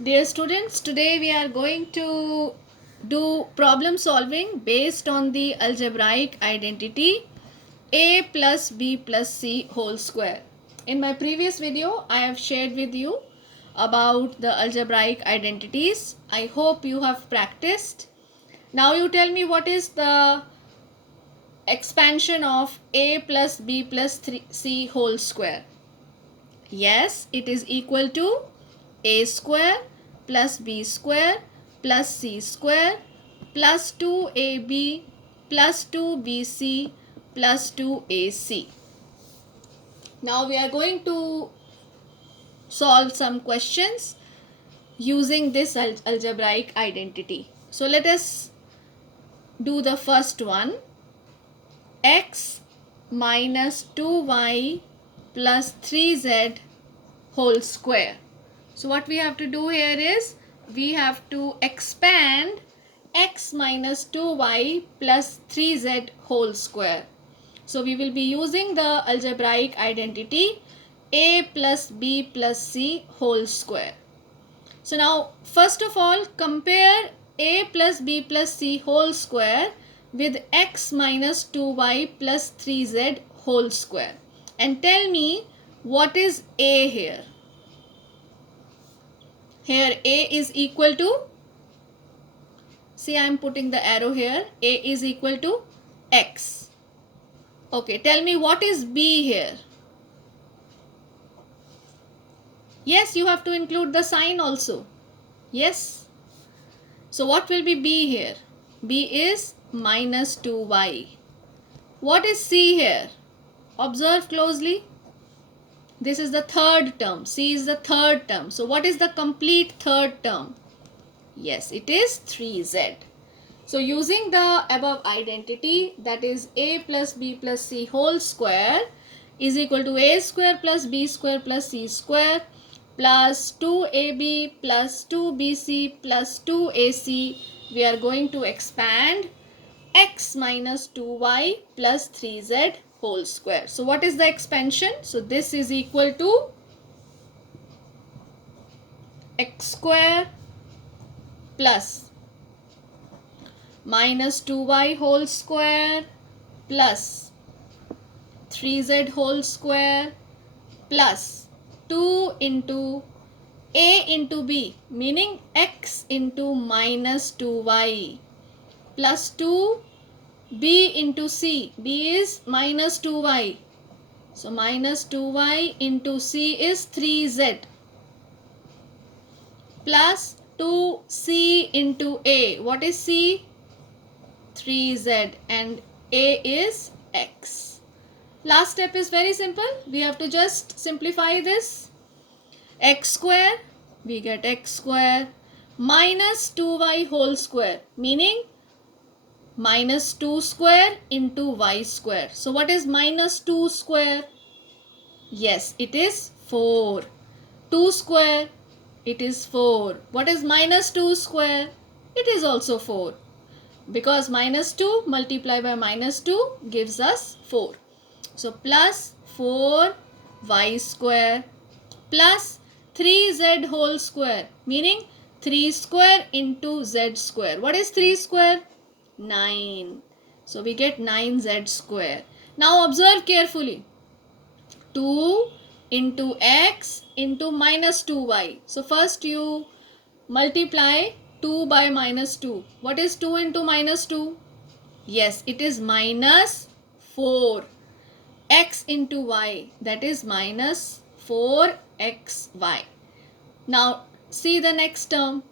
Dear students, today we are going to do problem solving based on the algebraic identity a plus b plus c whole square. In my previous video, I have shared with you about the algebraic identities. I hope you have practiced. Now you tell me what is the expansion of a plus b plus c whole square. Yes, it is equal to a square plus b square plus c square plus 2ab plus 2bc plus 2ac. Now we are going to solve some questions using this algebraic identity. So let us do the first one. X minus 2y plus 3z whole square. So what we have to do here is we have to expand x minus 2y plus 3z whole square. So we will be using the algebraic identity a plus b plus c whole square. So now first of all compare a plus b plus c whole square with x minus 2y plus 3z whole square and tell me what is a here. Here a is equal to, see I am putting the arrow here, a is equal to x. Okay, tell me what is b here. Yes, you have to include the sign also. Yes. So what will be b here? B is minus 2y. What is c here? Observe closely. This is the third term. C is the third term. So what is the complete third term? Yes, it is 3z. So using the above identity, that is a plus b plus c whole square is equal to a square plus b square plus c square plus 2ab plus 2bc plus 2ac. We are going to expand x minus 2y plus 3z whole square. So what is the expansion? So this is equal to x square plus minus 2y whole square plus 3z whole square plus 2 into a into b, meaning x into minus 2y plus 2 b into c. B is minus 2y. So minus 2y into c is 3z plus 2c into a. What is c? 3z and a is x. Last step is very simple. We have to just simplify this. X square, we get x square minus 2y whole square, meaning minus 2 square into y square. So what is minus 2 square? Yes, it is 4. 2 square, it is 4. What is minus 2 square? It is also 4. Because minus 2 multiplied by minus 2 gives us 4. So plus 4y square plus 3z whole square, meaning 3 square into z square. What is 3 square? 9. So we get 9z square. Now observe carefully. 2 into x into minus 2y. So first you multiply 2 by minus 2. What is 2 into minus 2? Yes, it is minus 4. X into y, that is minus 4xy. Now see the next term.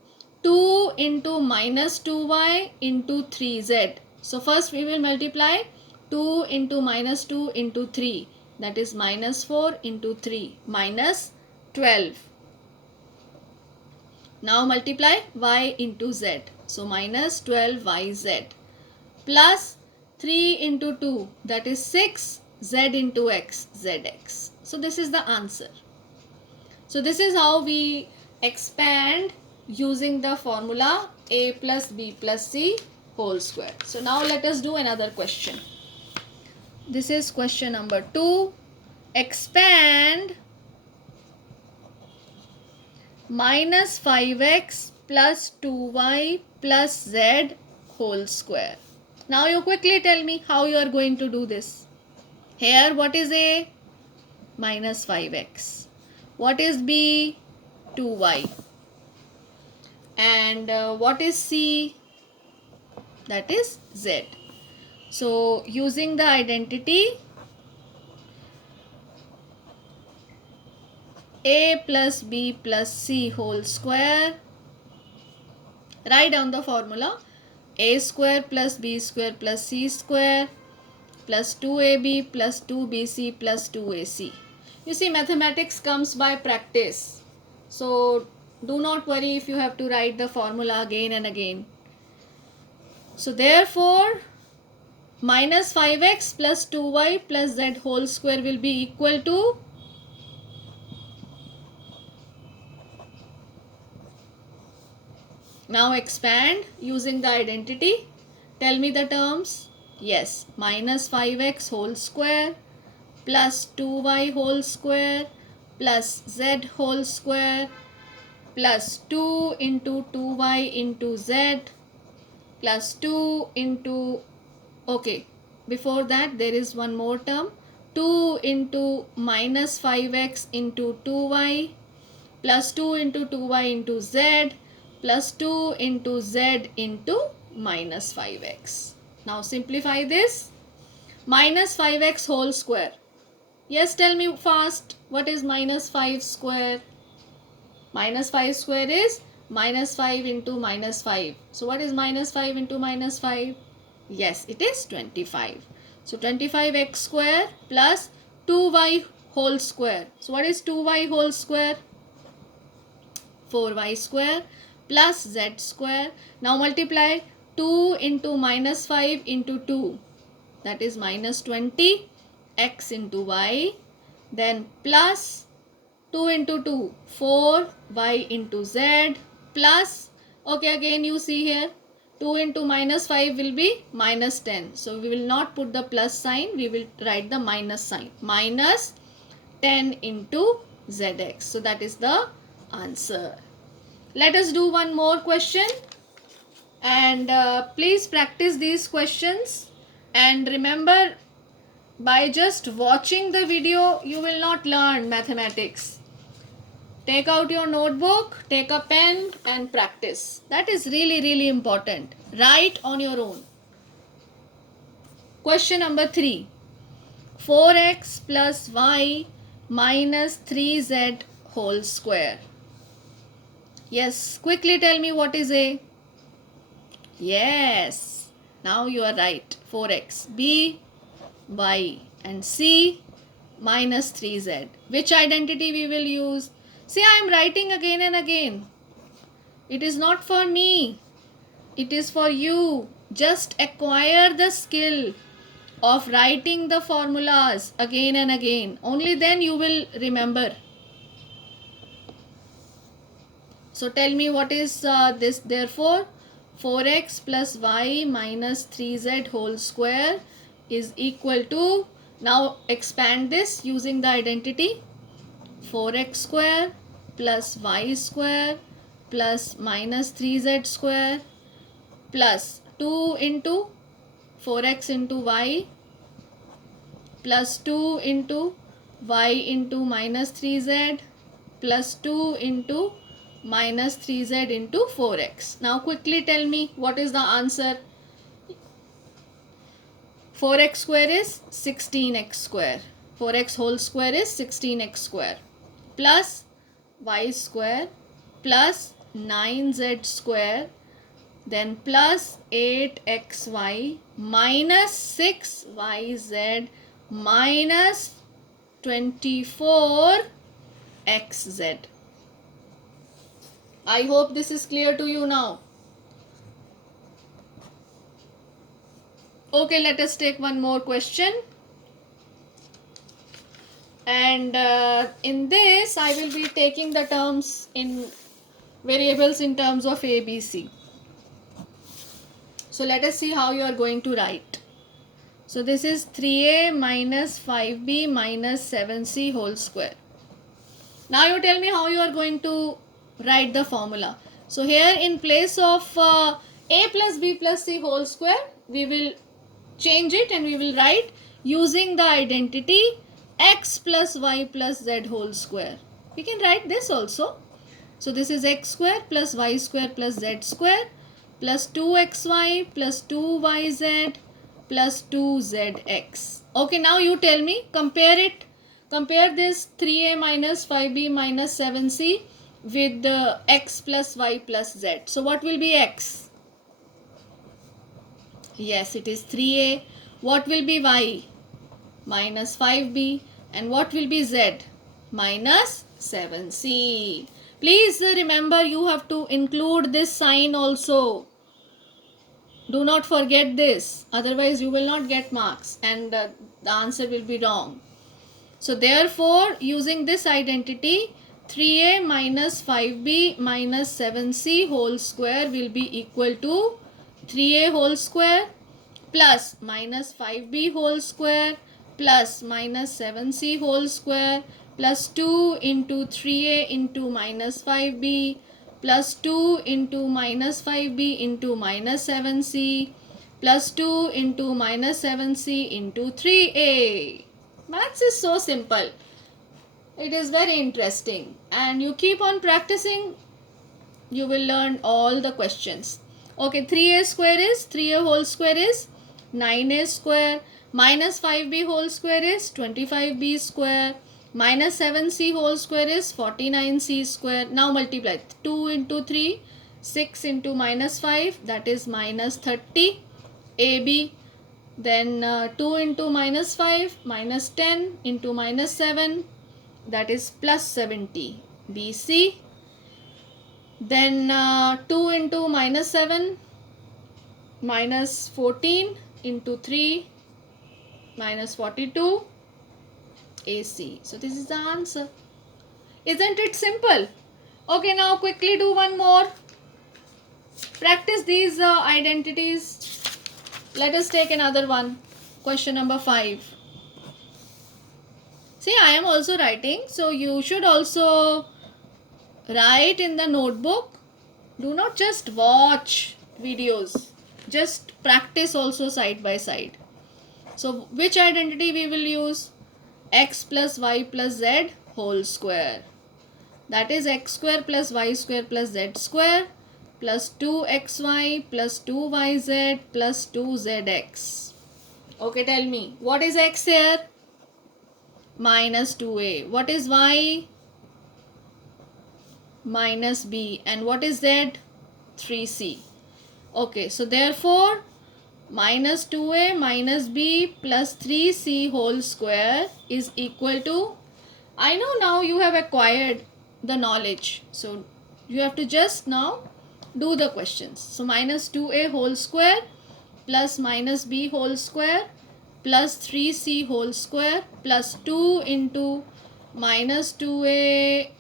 2 into minus 2y into 3z. So first we will multiply 2 into minus 2 into 3. That is minus 4 into 3 minus 12. Now multiply y into z. So minus 12yz plus 3 into 2, that is 6, z into x, zx. So this is the answer. So this is how we expand using the formula a plus b plus c whole square. So now let us do another question. This is question number 2. Expand minus 5x plus 2y plus z whole square. Now you quickly tell me how you are going to do this. Here what is A? Minus 5x. What is B? 2y. And what is C? That is Z. So using the identity A plus B plus C whole square, write down the formula. A square plus B square plus C square plus 2AB plus 2BC plus 2AC. You see, mathematics comes by practice. So do not worry if you have to write the formula again and again. So therefore, minus 5x plus 2y plus z whole square will be equal to now expand using the identity. Tell me the terms. Yes, minus 5x whole square plus 2y whole square plus z whole square plus 2 into 2y into z plus 2 into, okay, before that there is one more term, 2 into minus 5x into 2y plus 2 into 2y into z plus 2 into z into minus 5x. Now simplify this. Minus 5x whole square. Yes, tell me fast. What is minus 5 square? Minus 5 square is minus 5 into minus 5. So what is minus 5 into minus 5? Yes, it is 25. So 25x square plus 2y whole square. So what is 2y whole square? 4y square plus z square. Now multiply 2 into minus 5 into 2. That is minus 20 x into y. Then plus 2 into 2, 4 y into z plus, okay, again you see here 2 into minus 5 will be minus 10. So we will not put the plus sign, we will write the minus sign. Minus 10 into zx. So that is the answer. Let us do one more question, and please practice these questions. And remember, by just watching the video you will not learn mathematics. Take out your notebook, take a pen and practice. That is really important. Write on your own. Question number 3. 4x plus y minus 3z whole square. Yes, quickly tell me what is A. Yes, now you are right. 4x. B, y and C minus 3z. Which identity we will use? See, I am writing again and again. It is not for me. It is for you. Just acquire the skill of writing the formulas again and again. Only then you will remember. So tell me what is this. Therefore, 4x plus y minus 3z whole square is equal to, now expand this using the identity, 4x square plus y square plus minus 3z square plus 2 into 4x into y plus 2 into y into minus 3z plus 2 into minus 3z into 4x. Now quickly tell me what is the answer. 4x square is 16x square. 4x whole square is 16x square plus y square plus 9z square then plus 8xy minus 6yz minus 24xz. I hope this is clear to you now. Okay, let us take one more question. And in this, I will be taking the terms in variables in terms of A, B, C. So let us see how you are going to write. So this is 3a minus 5b minus 7c whole square. Now you tell me how you are going to write the formula. So here in place of a plus b plus c whole square, we will change it and we will write using the identity x plus y plus z whole square. We can write this also. So this is x square plus y square plus z square plus 2xy plus 2yz plus 2zx. Okay, now you tell me, compare it. Compare this 3a minus 5b minus 7c with the x plus y plus z. So what will be x? Yes, it is 3a. What will be y? Minus 5b. And what will be z? Minus 7c. Please remember, you have to include this sign also. Do not forget this. Otherwise, you will not get marks and the answer will be wrong. So therefore, using this identity, 3a minus 5b minus 7c whole square will be equal to 3a whole square plus minus 5b whole square plus minus 7c whole square plus 2 into 3a into minus 5b plus 2 into minus 5b into minus 7c plus 2 into minus 7c into 3a. Maths is so simple. It is very interesting, and you keep on practicing, you will learn all the questions. Okay, 3a square is 3a whole square is 9a square minus 5b whole square is 25b square minus 7c whole square is 49c square. Now multiply 2 into 3, 6 into minus 5, that is minus 30 ab. Then 2 into minus 5 minus 10 into minus 7, that is plus 70 bc. Then 2 into minus 7 minus 14 into 3 minus 42 AC. So this is the answer. Isn't it simple? Okay, now quickly do one more. Practice these identities. Let us take another one. Question number 5. See, I am also writing, so you should also write in the notebook. Do not just watch videos, just practice also side by side. So which identity we will use? X plus y plus z whole square. That is x square plus y square plus z square plus 2xy plus 2yz plus 2zx. Okay, tell me, what is x here? Minus 2a. What is y? Minus b. And what is z? 3c. Okay, so therefore minus 2a minus b plus 3c whole square is equal to, I know now you have acquired the knowledge, so you have to just now do the questions. So minus 2a whole square plus minus b whole square plus 3c whole square plus 2 into minus 2a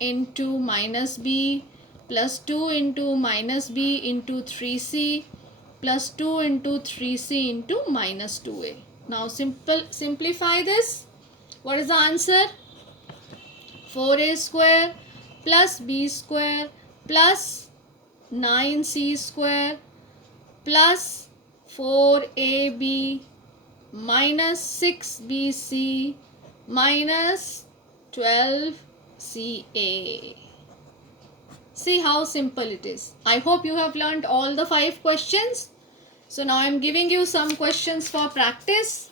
into minus b plus 2 into minus b into 3c plus 2 into 3c into minus 2a. Now simplify this. What is the answer? 4a square plus b square plus 9c square plus 4ab minus 6bc minus 12ca. See how simple it is. I hope you have learned all the 5 questions. So now I am giving you some questions for practice.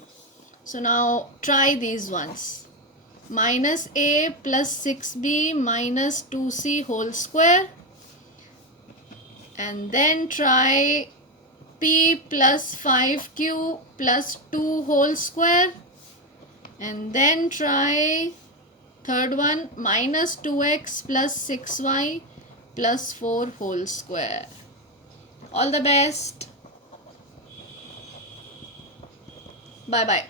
So now try these ones. Minus a plus 6b minus 2c whole square. And then try p plus 5q plus 2 whole square. And then try third one, minus 2x plus 6y plus 4 whole square. All the best. Bye bye.